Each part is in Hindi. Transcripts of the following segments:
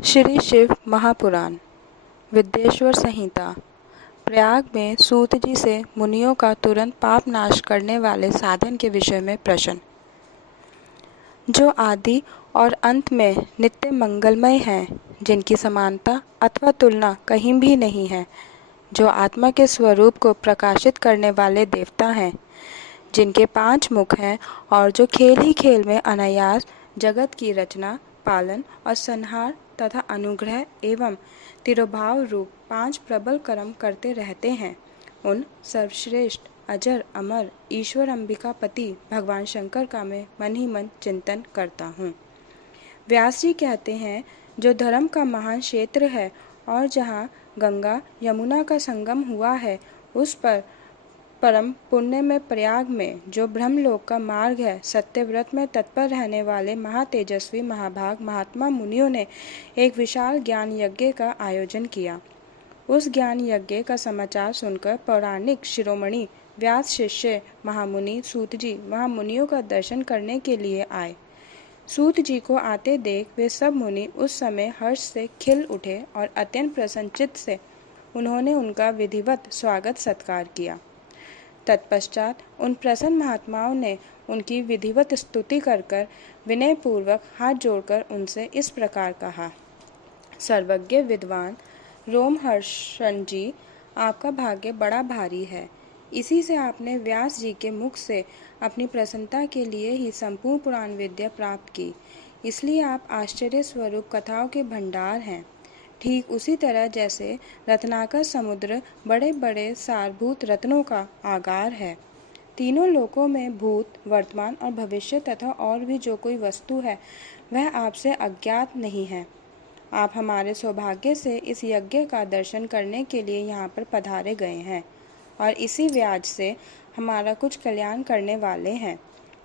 श्री शिव महापुराण विद्येश्वर संहिता। प्रयाग में सूत जी से मुनियों का तुरंत पाप नाश करने वाले साधन के विषय में प्रश्न। जो आदि और अंत में नित्य मंगलमय हैं, जिनकी समानता अथवा तुलना कहीं भी नहीं है, जो आत्मा के स्वरूप को प्रकाशित करने वाले देवता हैं, जिनके 5 मुख हैं और जो खेल ही खेल में अनायास जगत की रचना, पालन और संहार तथा अनुग्रह एवं तिरोभाव रूप 5 प्रबल कर्म करते रहते हैं, उन सर्वश्रेष्ठ अजर अमर ईश्वर अंबिकापति भगवान शंकर का मैं मन ही मन चिंतन करता हूँ। व्यास जी कहते हैं, जो धर्म का महान क्षेत्र है और जहाँ गंगा यमुना का संगम हुआ है, उस पर परम पुण्य में प्रयाग में जो ब्रह्मलोक का मार्ग है, सत्यव्रत में तत्पर रहने वाले महातेजस्वी महाभाग महात्मा मुनियों ने एक विशाल ज्ञान यज्ञ का आयोजन किया। उस ज्ञान यज्ञ का समाचार सुनकर पौराणिक शिरोमणि व्यास शिष्य महामुनि सूत जी वहाँ मुनियों का दर्शन करने के लिए आए। सूत जी को आते देख वे सब मुनि उस समय हर्ष से खिल उठे और अत्यंत प्रसन्नचित्त से उन्होंने उनका विधिवत स्वागत सत्कार किया। तत्पश्चात उन प्रसन्न महात्माओं ने उनकी विधिवत स्तुति कर विनयपूर्वक हाथ जोड़कर उनसे इस प्रकार कहा। सर्वज्ञ विद्वान रोमहर्षण जी, आपका भाग्य बड़ा भारी है। इसी से आपने व्यास जी के मुख से अपनी प्रसन्नता के लिए ही संपूर्ण पुराण विद्या प्राप्त की, इसलिए आप आश्चर्य स्वरूप कथाओं के भंडार हैं। ठीक उसी तरह जैसे रत्नाकर समुद्र बड़े बड़े सारभूत रत्नों का आगार है। तीनों लोकों में भूत, वर्तमान और भविष्य तथा और भी जो कोई वस्तु है, वह आपसे अज्ञात नहीं है। आप हमारे सौभाग्य से इस यज्ञ का दर्शन करने के लिए यहाँ पर पधारे गए हैं और इसी व्याज से हमारा कुछ कल्याण करने वाले हैं,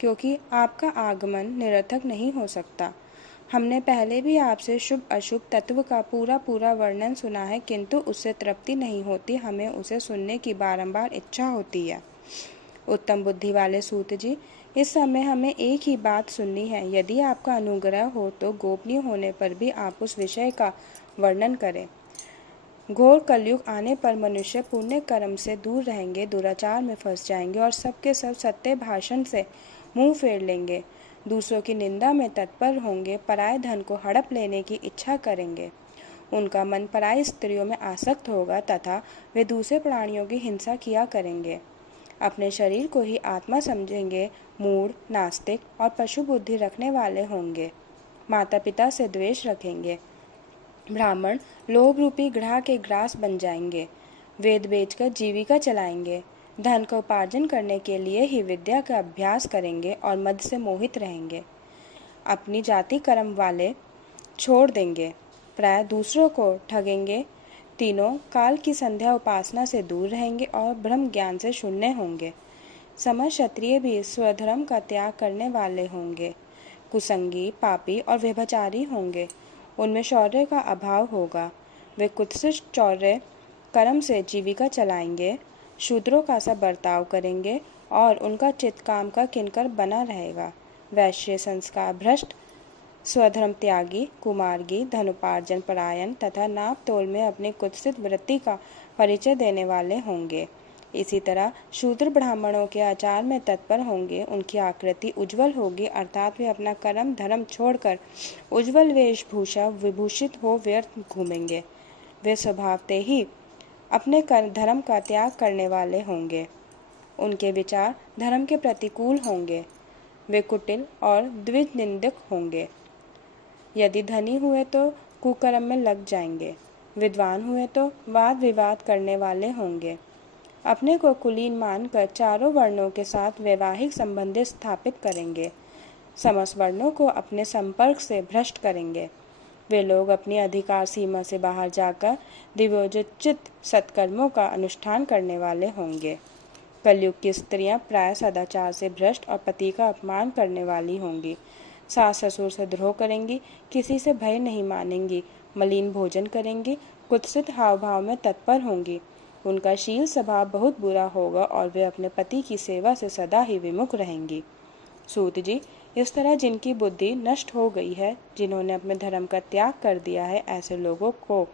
क्योंकि आपका आगमन निरर्थक नहीं हो सकता। हमने पहले भी आपसे शुभ अशुभ तत्व का पूरा वर्णन सुना है, किंतु उससे तृप्ति नहीं होती, हमें उसे सुनने की बारंबार इच्छा होती है। उत्तम बुद्धि वाले सूत जी, इस समय हमें एक ही बात सुननी है। यदि आपका अनुग्रह हो तो गोपनीय होने पर भी आप उस विषय का वर्णन करें। घोर कलयुग आने पर मनुष्य पुण्य कर्म से दूर रहेंगे, दुराचार में फंस जाएंगे और सबके सब सत्य भाषण से मुंह फेर लेंगे, दूसरों की निंदा में तत्पर होंगे, पराये धन को हड़प लेने की इच्छा करेंगे। उनका मन पराई स्त्रियों में आसक्त होगा तथा वे दूसरे प्राणियों की हिंसा किया करेंगे। अपने शरीर को ही आत्मा समझेंगे, मूढ़, नास्तिक और पशु बुद्धि रखने वाले होंगे। माता पिता से द्वेष रखेंगे। ब्राह्मण लोभ रूपी ग्रह के ग्रास बन जाएंगे। वेद बेचकर जीविका चलाएंगे। धन का उपार्जन करने के लिए ही विद्या का अभ्यास करेंगे और मद से मोहित रहेंगे। अपनी जाति कर्म वाले छोड़ देंगे, प्राय दूसरों को ठगेंगे। तीनों काल की संध्या उपासना से दूर रहेंगे और ब्रह्म ज्ञान से शून्य होंगे। समस्त क्षत्रिय भी स्वधर्म का त्याग करने वाले होंगे। कुसंगी, पापी और व्यभिचारी होंगे। उनमें शौर्य का अभाव होगा। वे कुत्सित चौर्य कर्म से जीविका चलाएंगे, शूद्रों का सा बर्ताव करेंगे और उनका चित्त काम का किंकर बना रहेगा। वैश्य संस्कार भ्रष्ट, स्वधर्म त्यागी, कुमार्गी, धनुपार्जन परायण तथा नाप तोल में अपनी कुत्सित वृत्ति का परिचय देने वाले होंगे। इसी तरह शूद्र ब्राह्मणों के आचार में तत्पर होंगे। उनकी आकृति उज्जवल होगी, अर्थात वे अपना कर्म धर्म छोड़कर उज्जवल वेशभूषा विभूषित हो व्यर्थ घूमेंगे। वे स्वभावते ही अपने धर्म का त्याग करने वाले होंगे। उनके विचार धर्म के प्रतिकूल होंगे। वे कुटिल और द्विज निंदक होंगे। यदि धनी हुए तो कुकर्म में लग जाएंगे। विद्वान हुए तो वाद विवाद करने वाले होंगे। अपने को कुलीन मानकर चारों वर्णों के साथ वैवाहिक संबंध स्थापित करेंगे। समस्त वर्णों को अपने संपर्क से भ्रष्ट करेंगे। वे लोग अपनी अधिकार सीमा से बाहर जाकर दिव्योचित सत्कर्मों का अनुष्ठान करने वाले होंगे। कलयुग की स्त्रियां प्राय सदाचार से भ्रष्ट और पति का अपमान करने वाली होंगी। सास ससुर से द्रोह करेंगी, किसी से भय नहीं मानेंगी, मलिन भोजन करेंगी, कुत्सित हाव भाव में तत्पर होंगी। उनका शील स्वभाव बहुत बुरा होगा और वे अपने पति की सेवा से सदा ही विमुख रहेंगी। सूत जी, इस तरह जिनकी बुद्धि नष्ट हो गई है, जिन्होंने अपने धर्म का त्याग कर दिया है, ऐसे लोगों को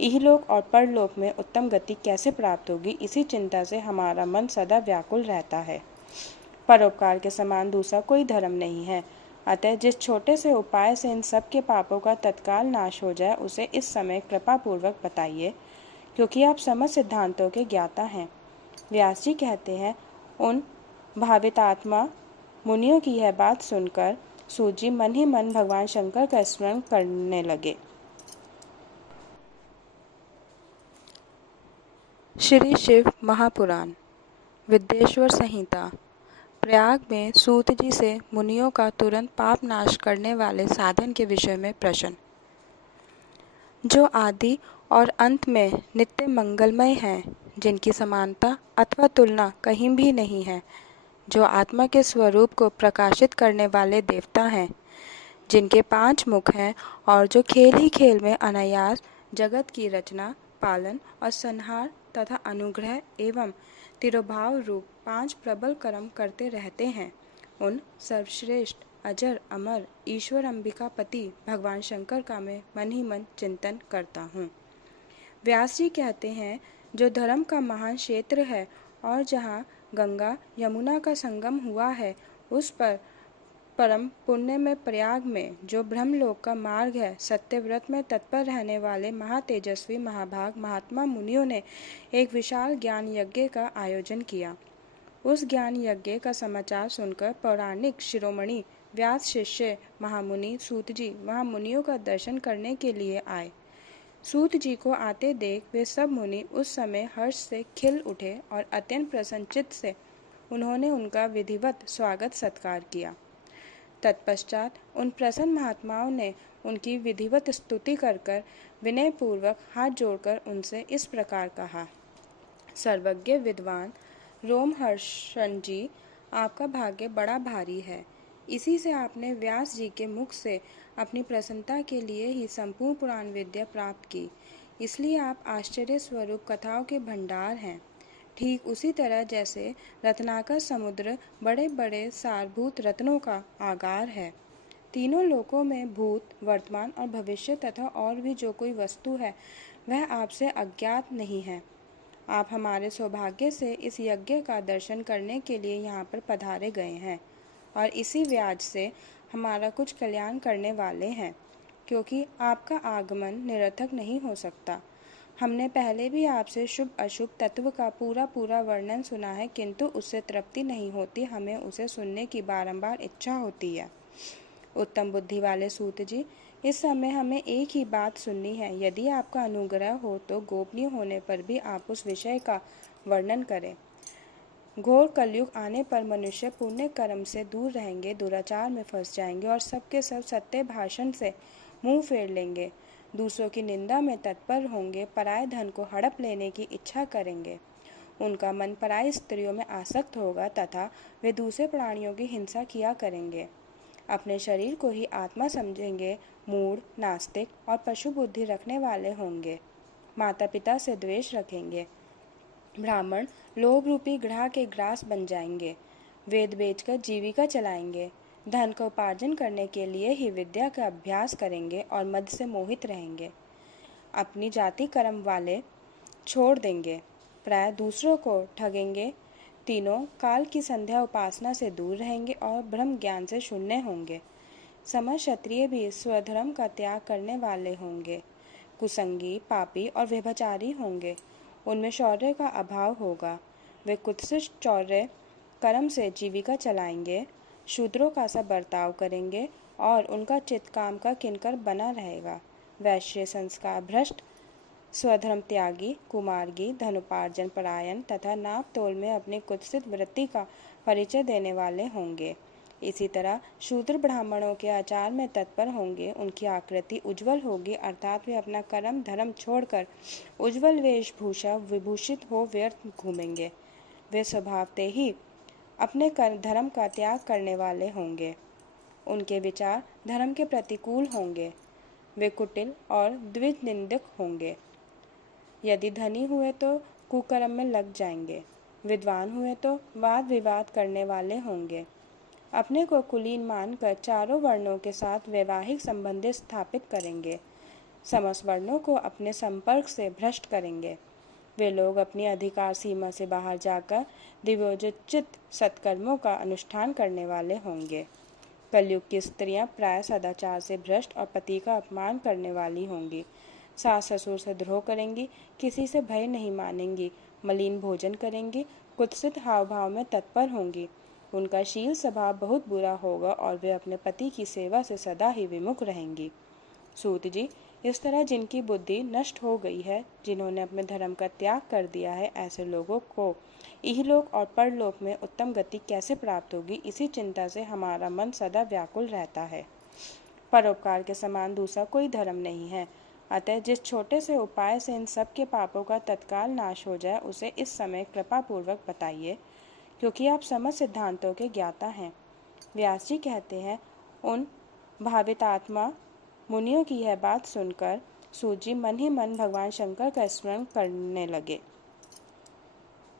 इहलोक और परलोक में उत्तम गति कैसे प्राप्त होगी, इसी चिंता से हमारा मन सदा व्याकुल रहता है। परोपकार के समान दूसरा कोई धर्म नहीं है। अतः जिस छोटे से उपाय से इन सब के पापों का तत्काल नाश हो जाए, उसे इस समय कृपा पूर्वक बताइए, क्योंकि आप समस्त सिद्धांतों के ज्ञाता हैं। व्यास जी कहते हैं, उन भावितात्मा मुनियों की यह बात सुनकर सूत जी मन ही मन भगवान शंकर का स्मरण करने लगे। श्री शिव महापुराण विद्येश्वर संहिता। प्रयाग में सूत जी से मुनियों का तुरंत पाप नाश करने वाले साधन के विषय में प्रश्न। जो आदि और अंत में नित्य मंगलमय हैं, जिनकी समानता अथवा तुलना कहीं भी नहीं है, जो आत्मा के स्वरूप को प्रकाशित करने वाले देवता हैं, जिनके 5 मुख हैं और जो खेल ही खेल में अनायास जगत की रचना, पालन और संहार तथा अनुग्रह एवं तिरोभाव रूप 5 प्रबल कर्म करते रहते हैं, उन सर्वश्रेष्ठ अजर अमर ईश्वर अंबिकापति भगवान शंकर का मैं मन ही मन चिंतन करता हूँ। व्यास जी कहते हैं, जो धर्म का महान क्षेत्र है और जहाँ गंगा यमुना का संगम हुआ है, उस पर परम पुण्य में प्रयाग में जो ब्रह्मलोक का मार्ग है, सत्यव्रत में तत्पर रहने वाले महातेजस्वी महाभाग महात्मा मुनियों ने एक विशाल ज्ञान यज्ञ का आयोजन किया। उस ज्ञान यज्ञ का समाचार सुनकर पौराणिक शिरोमणि व्यास शिष्य महामुनि सूत जी वहाँ मुनियों का दर्शन करने के लिए आए। सूत जी को आते देख वे सब मुनि उस समय हर्ष से खिल उठे और अत्यंत प्रसन्नचित्त से उन्होंने उनका विधिवत स्वागत सत्कार किया। तत्पश्चात उन प्रसन्न महात्माओं ने उनकी विधिवत स्तुति कर विनयपूर्वक हाथ जोड़कर उनसे इस प्रकार कहा। सर्वज्ञ विद्वान रोमहर्षण जी, आपका भाग्य बड़ा भारी है। इसी से आपने व्यास जी के मुख से अपनी प्रसन्नता के लिए ही संपूर्ण पुराण विद्या प्राप्त की, इसलिए आप आश्चर्य स्वरूप कथाओं के भंडार हैं। ठीक उसी तरह जैसे रत्नाकर समुद्र बड़े बड़े सारभूत रत्नों का आगार है। तीनों लोकों में भूत, वर्तमान और भविष्य तथा और भी जो कोई वस्तु है, वह आपसे अज्ञात नहीं है। आप हमारे सौभाग्य से इस यज्ञ का दर्शन करने के लिए यहाँ पर पधारे गए हैं और इसी व्याज से हमारा कुछ कल्याण करने वाले हैं, क्योंकि आपका आगमन निरर्थक नहीं हो सकता। हमने पहले भी आपसे शुभ अशुभ तत्व का पूरा वर्णन सुना है, किंतु उससे तृप्ति नहीं होती, हमें उसे सुनने की बारंबार इच्छा होती है। उत्तम बुद्धि वाले सूत जी, इस समय हमें एक ही बात सुननी है। यदि आपका अनुग्रह हो तो गोपनीय होने पर भी आप उस विषय का वर्णन करें। घोर कलयुग आने पर मनुष्य पुण्य कर्म से दूर रहेंगे, दुराचार में फंस जाएंगे और सबके सब सत्य भाषण से मुंह फेर लेंगे, दूसरों की निंदा में तत्पर होंगे, पराये धन को हड़प लेने की इच्छा करेंगे। उनका मन पराई स्त्रियों में आसक्त होगा तथा वे दूसरे प्राणियों की हिंसा किया करेंगे। अपने शरीर को ही आत्मा समझेंगे, मूढ़, नास्तिक और पशु बुद्धि रखने वाले होंगे। माता पिता से द्वेष रखेंगे। ब्राह्मण लोभ रूपी ग्रह के ग्रास बन जाएंगे। वेद बेचकर जीविका चलाएंगे। धन का उपार्जन करने के लिए ही विद्या का अभ्यास करेंगे और मद से मोहित रहेंगे। अपनी जाति कर्म वाले छोड़ देंगे, प्राय दूसरों को ठगेंगे। तीनों काल की संध्या उपासना से दूर रहेंगे और ब्रह्म ज्ञान से शून्य होंगे। समस्त क्षत्रिय भी स्वधर्म का त्याग करने वाले होंगे। कुसंगी, पापी और व्यभिचारी होंगे। उनमें शौर्य का अभाव होगा। वे कुत्सित चौर्य कर्म से जीविका चलाएंगे, शूद्रों का सा बर्ताव करेंगे और उनका चित्त काम का किंकर बना रहेगा। वैश्य संस्कार भ्रष्ट, स्वधर्म त्यागी, कुमार्गी, धनुपार्जन परायण तथा नाप तोल में अपनी कुत्सित वृत्ति का परिचय देने वाले होंगे। इसी तरह शूद्र ब्राह्मणों के आचार में तत्पर होंगे। उनकी आकृति उज्ज्वल होगी, अर्थात वे अपना कर्म धर्म छोड़कर उज्ज्वल वेशभूषा विभूषित हो व्यर्थ घूमेंगे। वे स्वभावते ही अपने धर्म का त्याग करने वाले होंगे। उनके विचार धर्म के प्रतिकूल होंगे। वे कुटिल और द्विज निंदक होंगे। यदि धनी हुए तो कुकर्म में लग जाएंगे। विद्वान हुए तो वाद विवाद करने वाले होंगे। अपने को कुलीन मानकर चारों वर्णों के साथ वैवाहिक संबंध स्थापित करेंगे। समस्त वर्णों को अपने संपर्क से भ्रष्ट करेंगे। वे लोग अपनी अधिकार सीमा से बाहर जाकर दिव्योचित सत्कर्मों का अनुष्ठान करने वाले होंगे। कलयुग की स्त्रियां प्राय सदाचार से भ्रष्ट और पति का अपमान करने वाली होंगी। सास ससुर से द्रोह करेंगी, किसी से भय नहीं मानेंगी, मलिन भोजन करेंगी, कुत्सित हाव भाव में तत्पर होंगी। उनका शील स्वभाव बहुत बुरा होगा और वे अपने पति की सेवा से सदा ही विमुख रहेंगी। सूत जी, इस तरह जिनकी बुद्धि नष्ट हो गई है, जिन्होंने अपने धर्म का त्याग कर दिया है, ऐसे लोगों को इहलोक और परलोक में उत्तम गति कैसे प्राप्त होगी, इसी चिंता से हमारा मन सदा व्याकुल रहता है। परोपकार के समान दूसरा कोई धर्म नहीं है। अतः जिस छोटे से उपाय से इन सब के पापों का तत्काल नाश हो जाए, उसे इस समय कृपा पूर्वक बताइए, क्योंकि आप समस्त सिद्धांतों के ज्ञाता हैं। व्यास जी कहते हैं, उन भावितात्मा मुनियों की यह बात सुनकर सूत जी मन ही मन भगवान शंकर का स्मरण करने लगे।